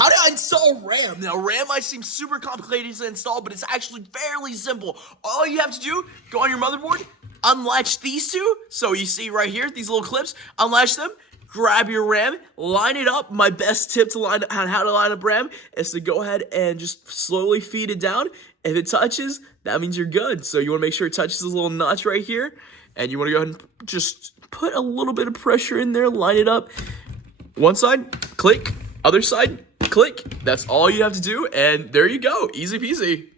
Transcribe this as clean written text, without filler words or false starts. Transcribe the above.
how do I install RAM? Now, RAM might seem super complicated to install, but it's actually fairly simple. All you have to do, go on your motherboard, unlatch these two. So you see right here, these little clips, unlatch them, grab your RAM, line it up. My best tip on how to line up RAM is to go ahead and just slowly feed it down. If it touches, that means you're good. So you want to make sure it touches this little notch right here. And you want to go ahead and just put a little bit of pressure in there, line it up. One side, click. Other side, click. That's all you have to do. And there you go. Easy peasy.